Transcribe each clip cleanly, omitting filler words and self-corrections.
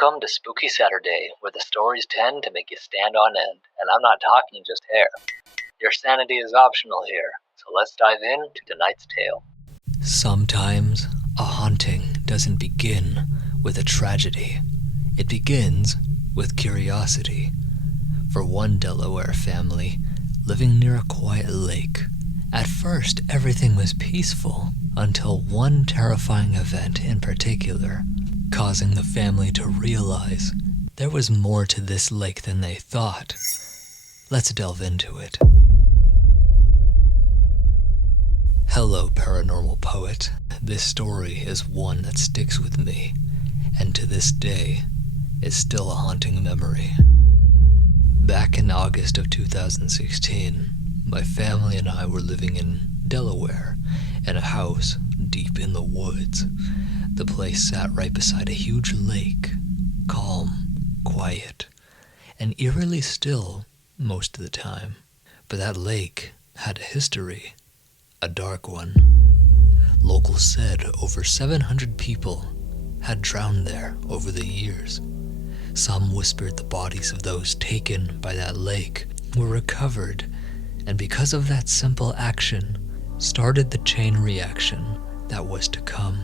Welcome to Spooky Saturday, where the stories tend to make you stand on end, and I'm not talking just hair. Your sanity is optional here, so let's dive into tonight's tale. Sometimes a haunting doesn't begin with a tragedy. It begins with curiosity. For one Delaware family living near a quiet lake, at first everything was peaceful until one terrifying event in particular, causing the family to realize there was more to this lake than they thought. Let's delve into it. Hello, Paranormal Poet. This story is one that sticks with me, and to this day, is still a haunting memory. Back in August of 2016, my family and I were living in Delaware in a house deep in the woods. The place sat right beside a huge lake, calm, quiet, and eerily still most of the time. But that lake had a history, a dark one. Locals said over 700 people had drowned there over the years. Some whispered the bodies of those taken by that lake were recovered, and because of that simple action, started the chain reaction that was to come,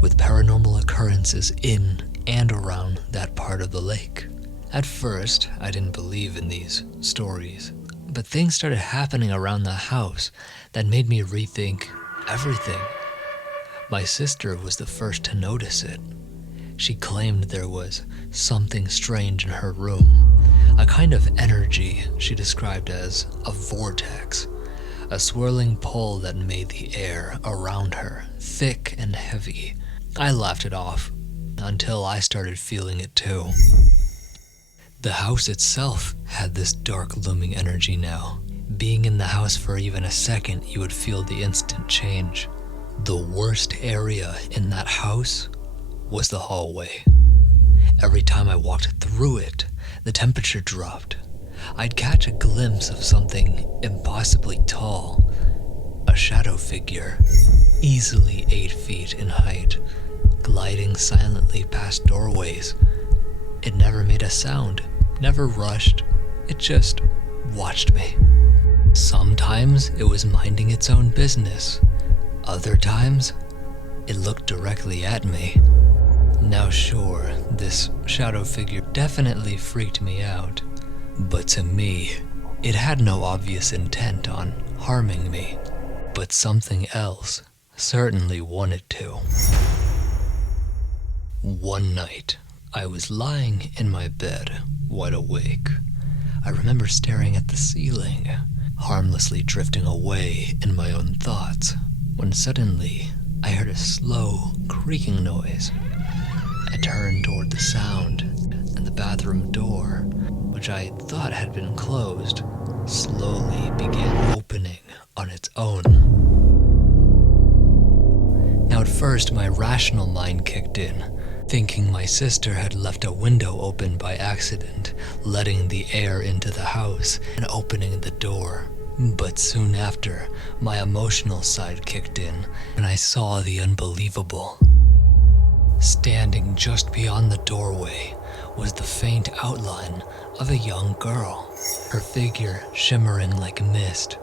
with paranormal occurrences in and around that part of the lake. At first, I didn't believe in these stories, but things started happening around the house that made me rethink everything. My sister was the first to notice it. She claimed there was something strange in her room, a kind of energy she described as a vortex, a swirling pull that made the air around her thick and heavy. I laughed it off until I started feeling it too. The house itself had this dark looming energy now. Being in the house for even a second, you would feel the instant change. The worst area in that house was the hallway. Every time I walked through it, the temperature dropped. I'd catch a glimpse of something impossibly tall, a shadow figure, easily 8 feet in height, gliding silently past doorways. It never made a sound, never rushed, it just watched me. Sometimes it was minding its own business. Other times, it looked directly at me. Now sure, this shadow figure definitely freaked me out, but to me, it had no obvious intent on harming me, but something else certainly wanted to. One night, I was lying in my bed, wide awake. I remember staring at the ceiling, harmlessly drifting away in my own thoughts, when suddenly I heard a slow, creaking noise. I turned toward the sound, and the bathroom door, which I thought had been closed, slowly began opening on its own. Now at first, my rational mind kicked in, thinking my sister had left a window open by accident, letting the air into the house and opening the door. But soon after, my emotional side kicked in, and I saw the unbelievable. Standing just beyond the doorway was the faint outline of a young girl, her figure shimmering like mist.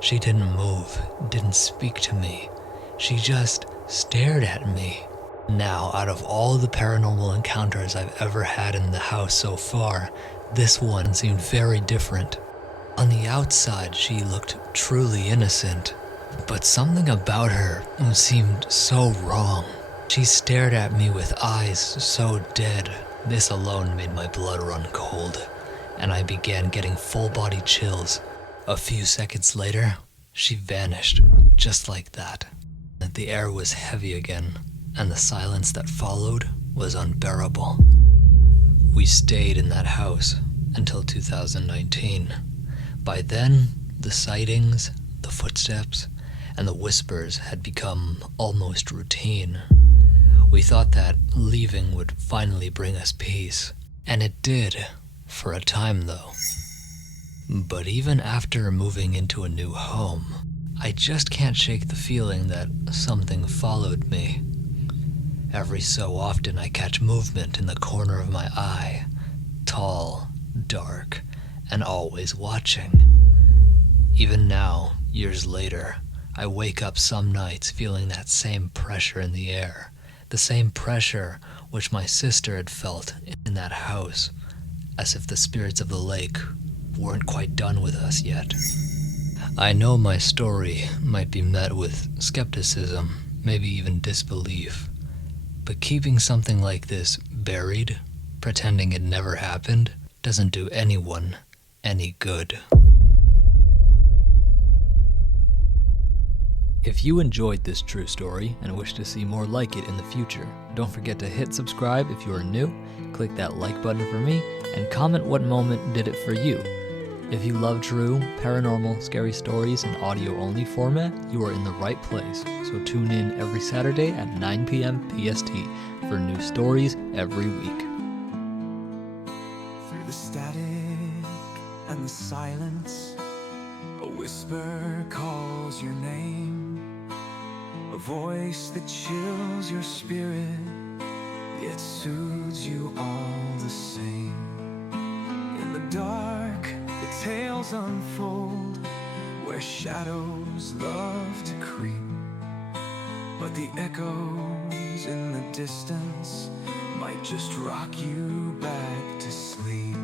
She didn't move, didn't speak to me. She just stared at me. Now, out of all the paranormal encounters I've ever had in the house so far, this one seemed very different. On the outside, she looked truly innocent, but something about her seemed so wrong. She stared at me with eyes so dead. This alone made my blood run cold, and I began getting full-body chills. A few seconds later, she vanished, just like that. The air was heavy again, and the silence that followed was unbearable. We stayed in that house until 2019. By then, the sightings, the footsteps, and the whispers had become almost routine. We thought that leaving would finally bring us peace, and it did, for a time though. But even after moving into a new home, I just can't shake the feeling that something followed me. Every so often I catch movement in the corner of my eye, tall, dark, and always watching. Even now, years later, I wake up some nights feeling that same pressure in the air, the same pressure which my sister had felt in that house, as if the spirits of the lake weren't quite done with us yet. I know my story might be met with skepticism, maybe even disbelief, but keeping something like this buried, pretending it never happened, doesn't do anyone any good. If you enjoyed this true story and wish to see more like it in the future, don't forget to hit subscribe if you are new, click that like button for me, and comment what moment did it for you. If you love true, paranormal, scary stories in audio-only format, you are in the right place, so tune in every Saturday at 9 p.m. PST for new stories every week. Through the static and the silence, a whisper calls your name. A voice that chills your spirit, yet soothes you all the same. In the dark, the tales unfold, where shadows love to creep. But the echoes in the distance might just rock you back to sleep.